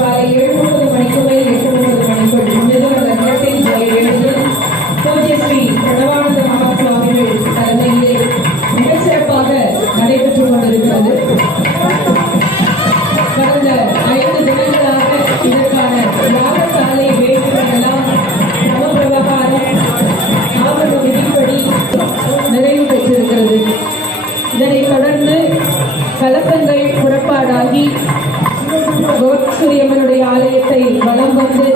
காலை 7:30 மணிக்கு மேல் 8:30 மணிக்குள் நிறுவனத்தை எழுந்து பூஜ்ய ஸ்ரீ பிரணவானந்த மகா சுவாமிகள் தலைமையிலே மிகச்சிறப்பாக நடைபெற்றுக் கொண்டிருக்கிறது. கடந்த 5 தினங்களாக இதற்கான யாகசாலை வேண்டுமெல்லாம் நவபிரகாரம் ஆகம விதிப்படி நிறைவு பெற்றிருக்கிறது. இதனைத் தொடர்ந்து கலசங்கள் புறப்பாடாகி கோட்சூரியம்மனுடைய ஆலயத்தை வலம் வந்து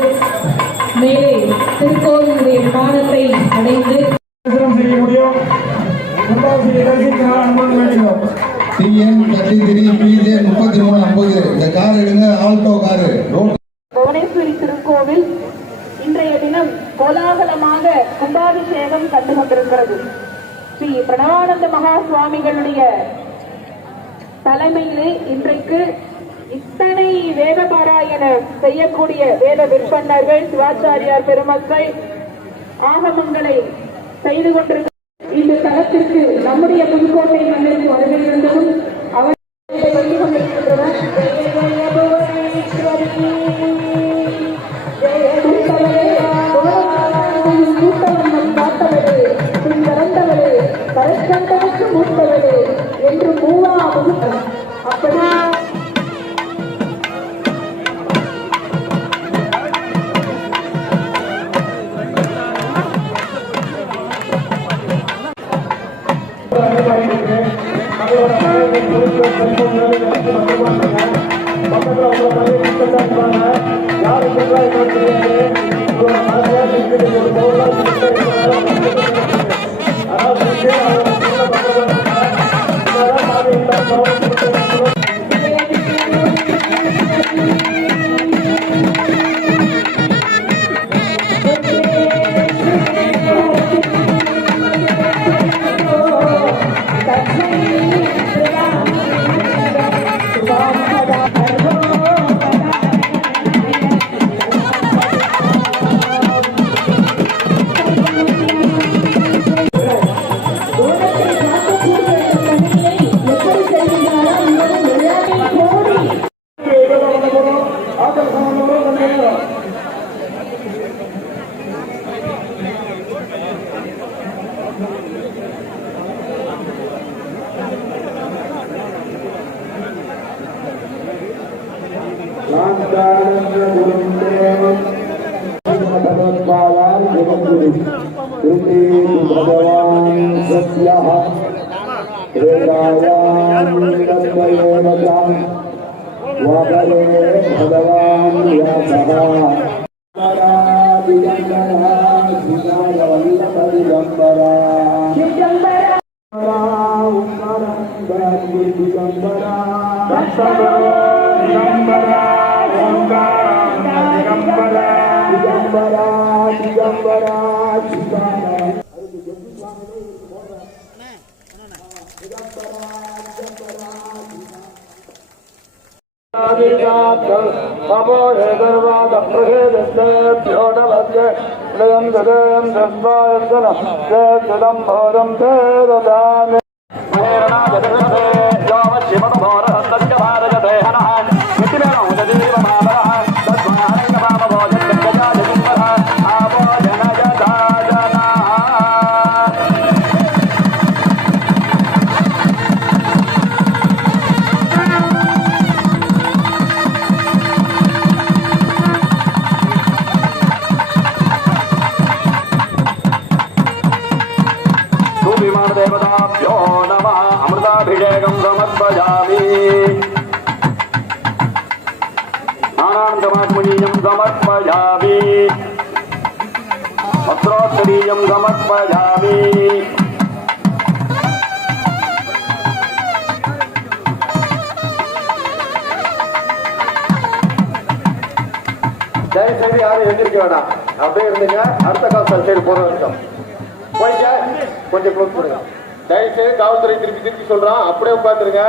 மேலே திருக்கோவிலுடைய விமானத்தை அடைந்து செய்ய முடியும். இந்த கார் எடுங்க, ஆல்டோ காரு. புவனேஸ்வரி திருக்கோவில் இன்றைய தினம் கோலாகலமாக கும்பாபிஷேகம் கண்டு கொண்டிருக்கிறது. ஸ்ரீ பிரணவானந்த மகா சுவாமிகளுடைய தலைமையிலே இன்றைக்கு இத்தனை வேத பாராயணம் செய்யக்கூடிய வேத விற்பனர்கள், சிவாச்சாரியார் பெருமக்கள் ஆகமங்களை செய்து கொண்டிருக்க இந்த தளத்திற்கு நம்முடைய புதுக்கோட்டை மன்னருக்கு வரவேற்கின்றதும் அவர் வந்து கொண்டிருக்கின்றனர். காத்தவரே, பின் பிறந்தவரே, கரைக்கண்டவுக்கு மூத்தவரே என்று மூவா அப்படி अमृताभिषेकं समर्पयामि आनन्दमात्मनीयं समर्पयामि वस्त्रोत्तरीयं समर्पयामि தயவு செய்து யாரும் எந்திரிக்க வேண்டாம், அப்படியே இருந்துங்க. அடுத்த காசு சைடு போற வரைக்கும் போய்க்க, கொஞ்சம் க்ளோஸ் பண்ணுங்க. தயவுசெய்து காவல்துறை திருப்பி சொல்றான், அப்படியே உட்காந்துருங்க.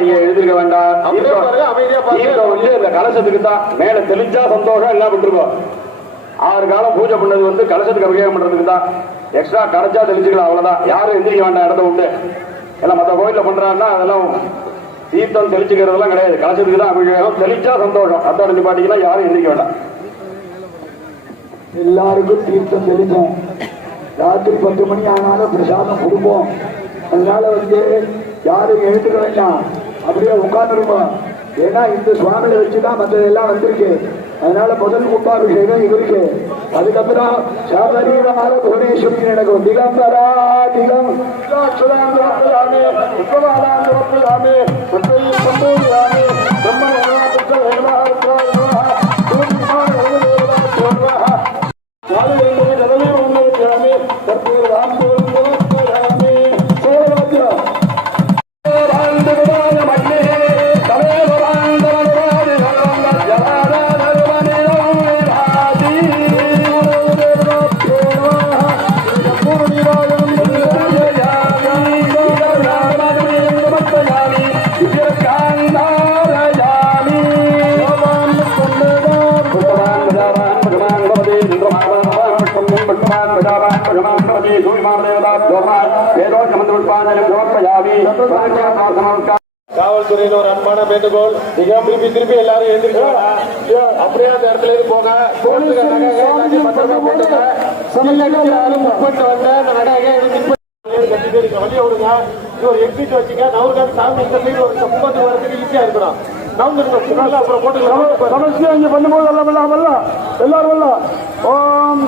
நீங்க எழுதிருக்க வேண்டாம், அமைதியா கலசத்துக்கு தான் மேல தெளிஞ்சா சந்தோஷம் எல்லாம் விட்டுருக்கோம். 6 காலம் பூஜை பண்ணது வந்து கலசத்துக்கு அபிஷேகம் பண்றதுக்கு தான். எக்ஸ்ட்ரா கரைச்சா தெளிச்சுக்கலாம், அவ்வளவுதான். யாரும் எந்திரிக்க வேண்டாம், இடத்த உண்டு. எல்லாம் மற்ற கோயில பண்றாங்கன்னா அதெல்லாம் தீர்த்தம் தெளிச்சுக்கிறதெல்லாம் கிடையாது. கலசத்துக்கு தான் அபிஷேகம். தெளிச்சா சந்தோஷம். அத்தோட நிப்பாட்டிங்கன்னா யாரும் எந்திரிக்க வேண்டாம். எல்லாருக்கும் தீர்த்தம் தெளிப்போம். ராத்திரி 10 மணி ஆனாலும் பிரசாதம் கொடுப்போம். அதனால யாரும் எழுத்துக்க வேண்டாம், அப்படியே உட்கார்ந்துருப்போம். ஏன்னா இந்த சுவாமியை வச்சுதான் மற்றதெல்லாம் வந்திருக்கு. அதனால முதல் கும்பாபிஷேகம் இவருக்கு. அதுக்கப்புறம் சபரிமலை புவனேஸ்வரி நடக்கும். திகம்பரா திகம் காவல்துறையில ஒரு அன்பான வேண்டுகோள். நீங்க திருப்பி எல்லாரும் எழுந்திருக்காங்க. அப்படியே அந்த இடத்துல இருந்து போங்க. வழிய விடுங்க. ஒரு எக்ஸிட் வச்சுங்க. நவருக்காக சாமி ஒரு 50 வரதுக்கு ஈஸியா இருக்கணும். நவந்து அப்புறம் போட்டு சமஸ்கிருதம் இங்க பண்ணும்போது எல்லாரும் ஓம்